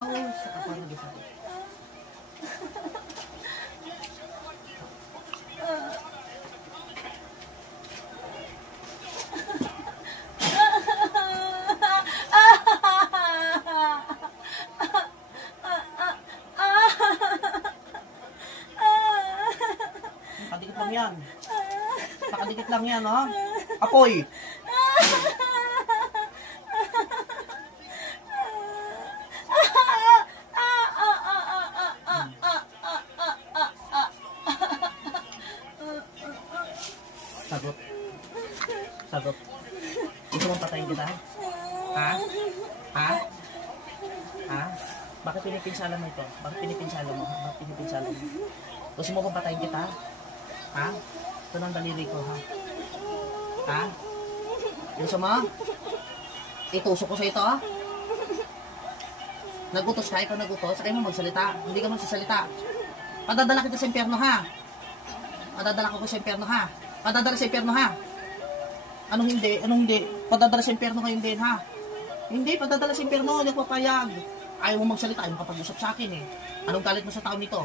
Sa kapal na gisa. Nakadikit lang yan. Nakadikit lang yan, ha? Apoy! Sagot. Sagot. Gusto mong patayin kita? Ha? Ha? Ha? Bakit pinipinsala mo ito? Bakit pinipinsala mo? Bakit pinipinsala mo? Gusto mo pong patayin kita? Ha? Ito ng daliri ko, ha? Ha? Gusto mo? Itusok ko sa ito, ha? Nagutos ka? Ikaw nagutos? Sakay mo magsalita. Hindi ka magsasalita. Padadala kita sa impyerno, ha? Padadala ko sa impyerno, ha? Padadala sa impyerno, ha? Anong hindi? Anong hindi? Padadala sa impyerno kayo din, ha? Hindi, padadala sa impyerno. Hindi ako papayag. Ayaw mo magsalita. Ayaw mo kapag-usap sa akin, eh. Anong galit mo sa taon nito?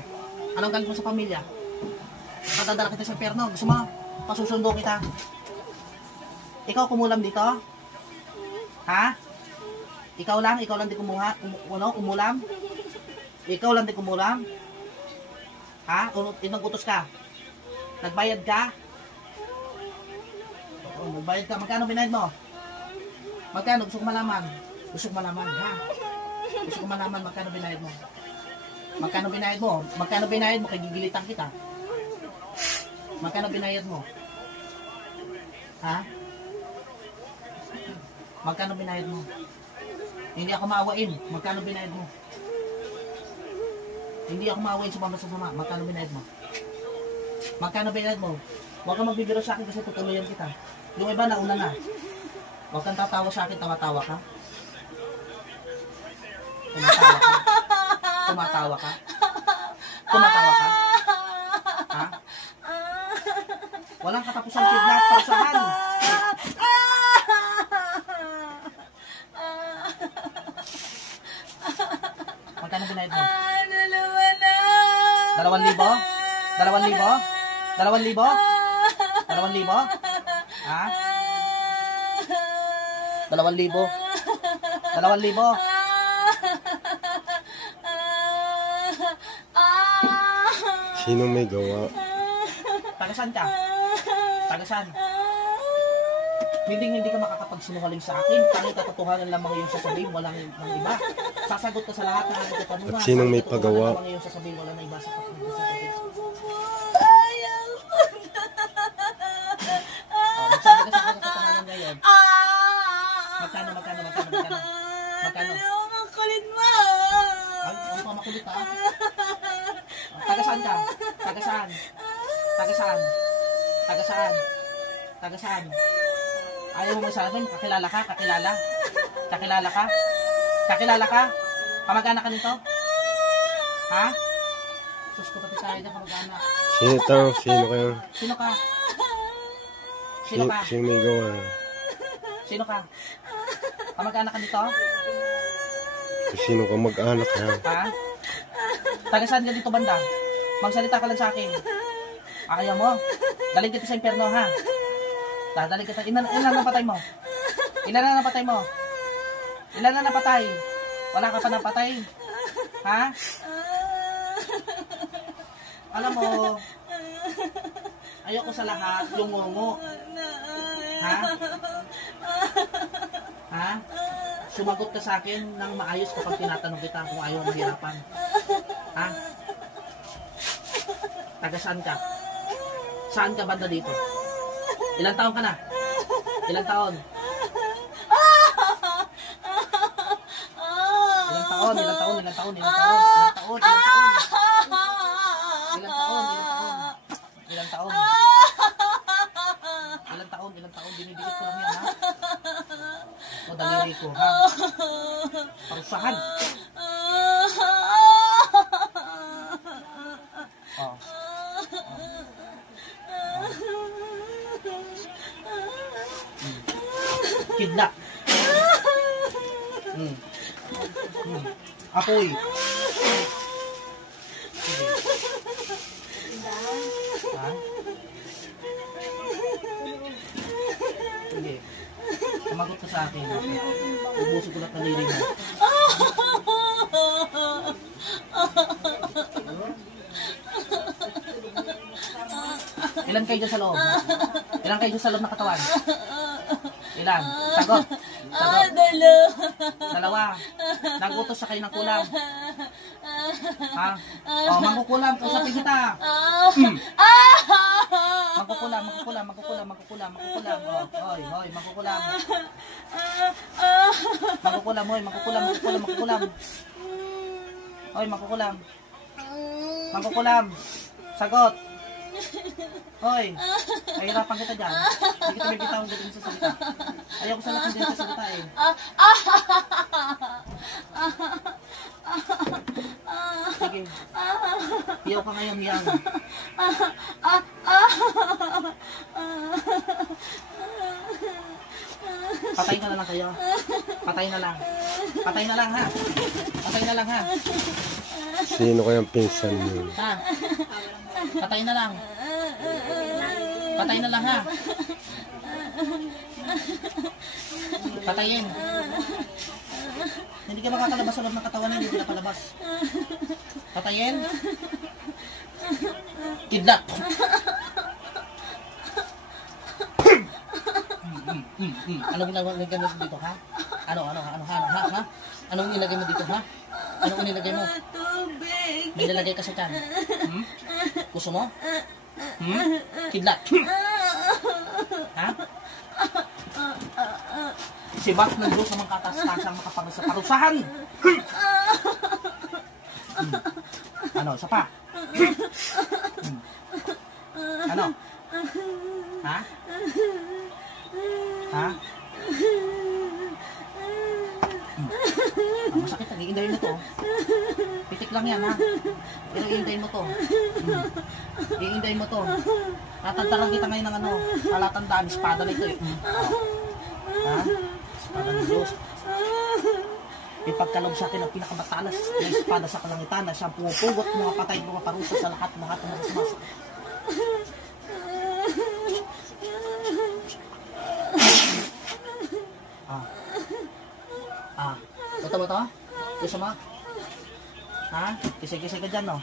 Anong galit mo sa pamilya? Padadala kita sa impyerno. Gusto mo? Pasusundo kita. Ikaw kumulam dito? Ha? Ikaw lang di kumuha? Kumulam? Ikaw lang di kumulam? Ha? Inong utos ka? Nagbayad ka? Oo, nagbayad ka. Magkano binayad mo? Magkano? Gusto ko malaman. Gusto ko malaman, ha? Gusto ko malaman magkano binayad mo. Magkano binayad mo? Magkano binayad mo? Kagigilitan kita. Magkano binayad mo? Ha? Magkano binayad mo? Hindi ako maawain. Magkano binayad mo? Hindi ako maawain sa pamasasama. Magkano binayad mo? Magkano binayad mo? Huwag kang magbibiro sa akin kasi tutuloyan kita. Yung iba nauna na. Huwag kang tatawa sa akin, tawa-tawa ka. Tumatawa ka. Tumatawa ka. Tumatawa ka. Ha? Walang katapusan kidnap, parusahan. Magkano binayad mo? 2,000? 2,000? 2,000? 2,000? Ha? 2,000? 2,000? Sino may gawa? Tagasan ka? Tagasan? Hindi ka makakapagsinungaling sa akin. Tanging katotohanan lamang yung sasabihin, walang iba. Sasagot ka sa lahat ng aking katanungan. At sinong may pagawa? Lamang yung sasabihin, walang iba sa pagkakas. Magsabi ka sa aking katotohanan ngayon. Magkano? Ang kulit mo! Ay, ang pamakulit, ha? Tagasaan ka? Tagasaan? Tagasaan? Tagasaan? Tagasaan? Ayaw mo magsabi? Kakilala ka? Kakilala? Kakilala ka? Kakilala ka? Kamag-anak ka nito? Ha? Sus ko pati tayo na kamag-anak. Sino ito? Sino kayo? Sino ka? Sino ka? Sino may gawa? Sino ka? Kamag-anak ka nito? Sino ka mag-anak ha? Ha? Tagasaan ka dito banda? Magsalita ka lang sa akin. Ayaw mo? Daling kita sa impyerno, ha? Dadaling kita. Ilan na napatay mo? Ilan na napatay mo? Ilan na napatay? Wala ka pa napatay? Ha? Alam mo, ayoko sa lahat yung ngungo. Ha? Ha? Sumagot ka sa akin ng maayos kapag tinatanong kita kung ayaw mahirapan. Ha? Tagasaan ka? Saan ka banda dito? Ilang taon ka na? Ilang taon? Ilang taon? Ilang taon? Ilang taon? Ilang taon? Ilang taon? Ilang taon? Ilang taon? Ilang taon? Ilang taon? Binibigit ko lang yan, ha? O daliri ko, ha? Parusahan! Oh. Kidnap. apoy. Sige. Ha? Sige. Sumagot ka sa akin. Ubuso ko lahat ng liling mo. Ilan kayo dyan sa loob? Ilan kayo dyan sa loob na katawan? Ilan? Sagot. Sagot. Dalawa. Nagutos siya kayo ng kulam. Ha? O, mangkukulam. Kausapin kita. Mangkukulam. O, hoy, mangkukulam. Mangkukulam, hoy. Mangkukulam. Hoy, mangkukulam. Mangkukulam. Sagot. Hoy, nahihirapan kita dyan. Hindi kita may bitawang galing sa salita. Ayaw ko sa lahat din sa salita eh. Sige. Hiyaw ka ngayon, hiyaw. Patayin ka na lang kayo. Patayin na lang. Patayin na lang ha. Patayin na lang ha. Sino kayang pinsan mo? Ha? Patayin na lang. Patayin na lang ha. Patayin. Hindi ka makakalabas sa loob ng katawan na hindi ka palabas. Patayin. Kidnap. Anong nilagay mo dito ha? Ano ha? Anong nilagay mo dito ha? Anong nilagay mo? Tubig. May nilagay ka sa tiyan. Gusto mo? Kidlat. Ha? Si Bat ng Diyos sa mga katas-tasang makaparusahan. Ano? Isa pa? Ano? Ha? Ha? Masakit, nag-iindayin mo to. Pitik lang yan, ha? Pero iindayin mo to. Iindayin mo to. Tatantaran kita ngayon ng ano, palatandaan, espada na ito eh. Ha? Espada ng Diyos. Ipagkalob sa akin ang pinakamatalas na espada sa kalangitan na siyang pumupugot mga patay mga parusa sa lahat ng sumasakit. Gusto mo to? Gusto mo? Ha? Kisig-kisig ka dyan, no?